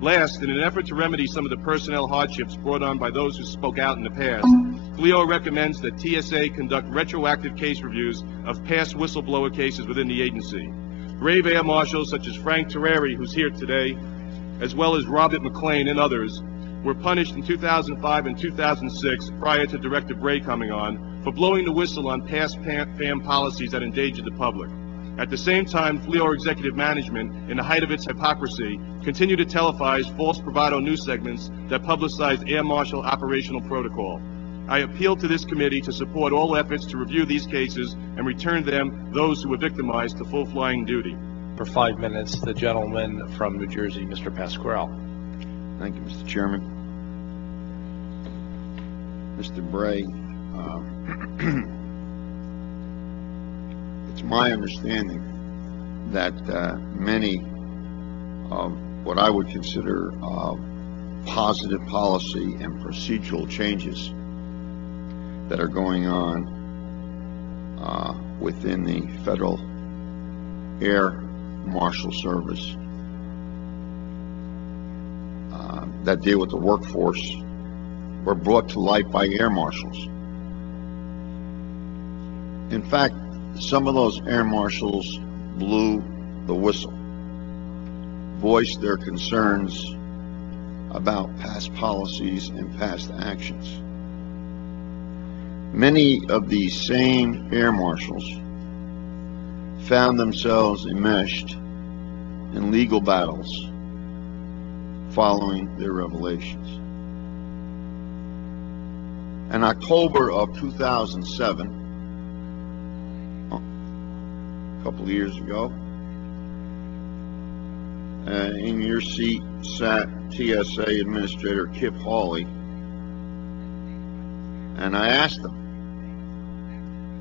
Last, in an effort to remedy some of the personnel hardships brought on by those who spoke out in the past, FLEO recommends that TSA conduct retroactive case reviews of past whistleblower cases within the agency. Brave Air Marshals such as Frank Terreri, who's here today, as well as Robert MacLean and others, were punished in 2005 and 2006, prior to Director Bray coming on, for blowing the whistle on past FAM policies that endangered the public. At the same time, FLEO executive management, in the height of its hypocrisy, continued to televise false bravado news segments that publicized Air Marshal operational protocol. I appeal to this committee to support all efforts to review these cases and return them, those who were victimized, to full flying duty. For 5 minutes, the gentleman from New Jersey, Mr. Pasquarello. Thank you, Mr. Chairman. Mr. Bray, it's my understanding that many of what I would consider positive policy and procedural changes that are going on within the Federal Air Marshal Service that deal with the workforce were brought to light by air marshals. In fact, some of those air marshals blew the whistle, voiced their concerns about past policies and past actions. Many of these same air marshals found themselves enmeshed in legal battles following their revelations. In October of 2007, a couple of years ago, in your seat sat TSA Administrator Kip Hawley, and I asked him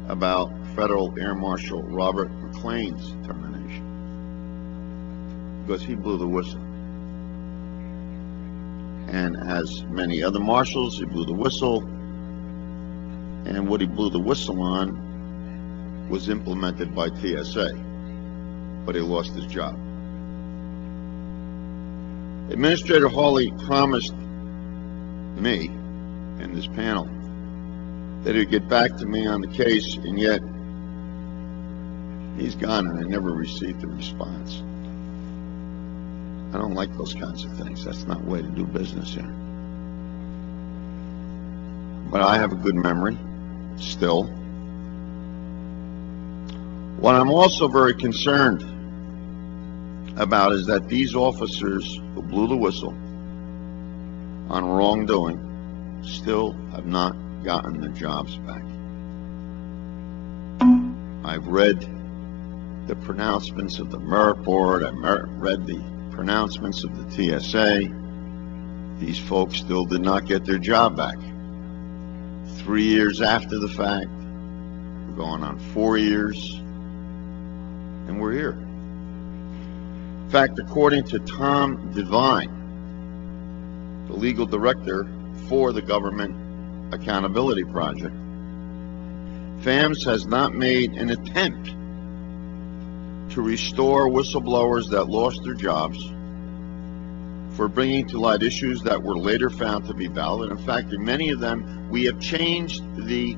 about Federal Air Marshal Robert MacLean's termination, because he blew the whistle. And as many other marshals, he blew the whistle, and what he blew the whistle on was implemented by TSA, but he lost his job. Administrator Hawley promised me and this panel that he'd get back to me on the case, and yet he's gone and I never received a response. I don't like those kinds of things. That's not the way to do business here. But I have a good memory, still. What I'm also very concerned about is that these officers who blew the whistle on wrongdoing still have not gotten their jobs back. I've read the pronouncements of the Merit Board, I've read the pronouncements of the TSA. These folks still did not get their job back. 3 years after the fact, we're going on 4 years, and we're here. In fact, according to Tom Devine, the legal director for the Government Accountability Project, FAMS has not made an attempt to restore whistleblowers that lost their jobs for bringing to light issues that were later found to be valid. In fact, in many of them, we have changed the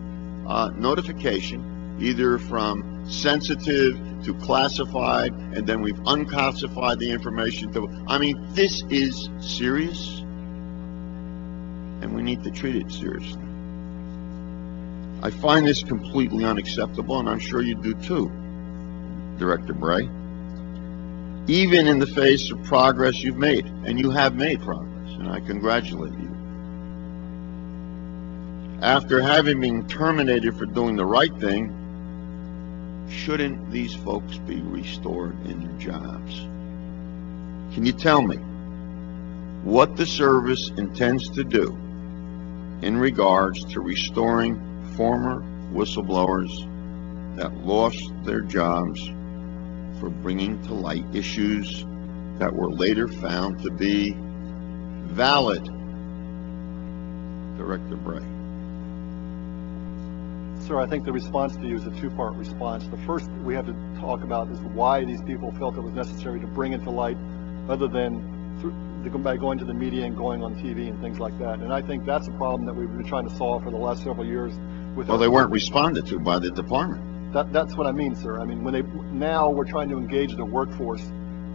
notification either from sensitive to classified, and then we've unclassified the information to, I mean, this is serious, and we need to treat it seriously. I find this completely unacceptable, and I'm sure you do too, Director Bray. Even in the face of progress you've made, and you have made progress, and I congratulate you. After having been terminated for doing the right thing, shouldn't these folks be restored in their jobs? Can you tell me what the service intends to do in regards to restoring former whistleblowers that lost their jobs for bringing to light issues that were later found to be valid? Director Bray. Sir, I think the response to you is a two-part response. The first we have to talk about is why these people felt it was necessary to bring it to light, other than by going to the media and going on TV and things like that. And I think that's a problem that we've been trying to solve for the last several years. Well, they weren't responded to by the department. That's what I mean, sir. I mean, now we're trying to engage the workforce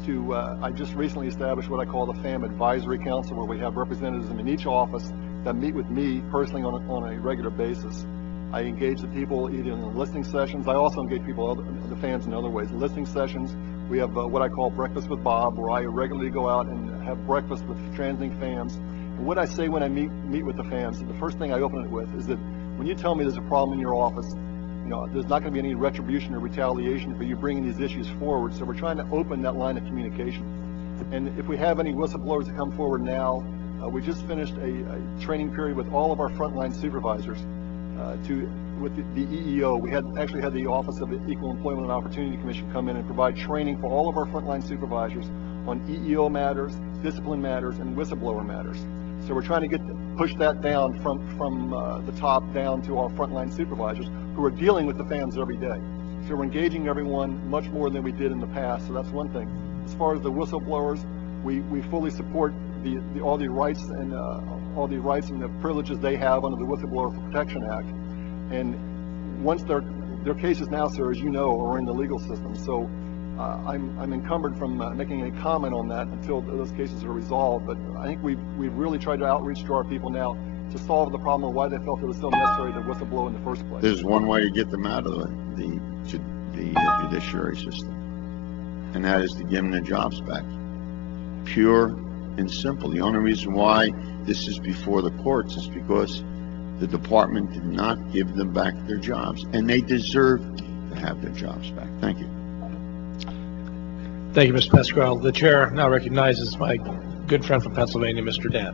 to, I just recently established what I call the FAM Advisory Council, where we have representatives in each office that meet with me personally on a regular basis. I engage the people either in the listening sessions. I also engage people, the fans, in other ways. In listening sessions, we have what I call Breakfast with Bob, where I regularly go out and have breakfast with transiting fans. And what I say when I meet with the fans, the first thing I open it with is that when you tell me there's a problem in your office, there's not going to be any retribution or retaliation for you bringing these issues forward. So we're trying to open that line of communication. And if we have any whistleblowers that come forward now, we just finished a training period with all of our frontline supervisors with the EEO. We actually had the Office of the Equal Employment and Opportunity Commission come in and provide training for all of our frontline supervisors on EEO matters, discipline matters, and whistleblower matters. So we're trying to push that down from the top down to our frontline supervisors who are dealing with the fans every day. So we're engaging everyone much more than we did in the past. So that's one thing. As far as the whistleblowers, we fully support all the rights and the privileges they have under the Whistleblower Protection Act. And once their cases now, sir, as you know, are in the legal system. So I'm encumbered from making any comment on that until those cases are resolved. But I think we've really tried to outreach to our people now to solve the problem of why they felt it was so necessary to whistleblow in the first place. There's one way to get them out of the judiciary system, and that is to give them their jobs back. Pure and simple. The only reason why this is before the courts is because the department did not give them back their jobs, and they deserve to have their jobs back. Thank you. Thank you, Mr. Pasquale. The chair now recognizes my good friend from Pennsylvania, Mr. Dan.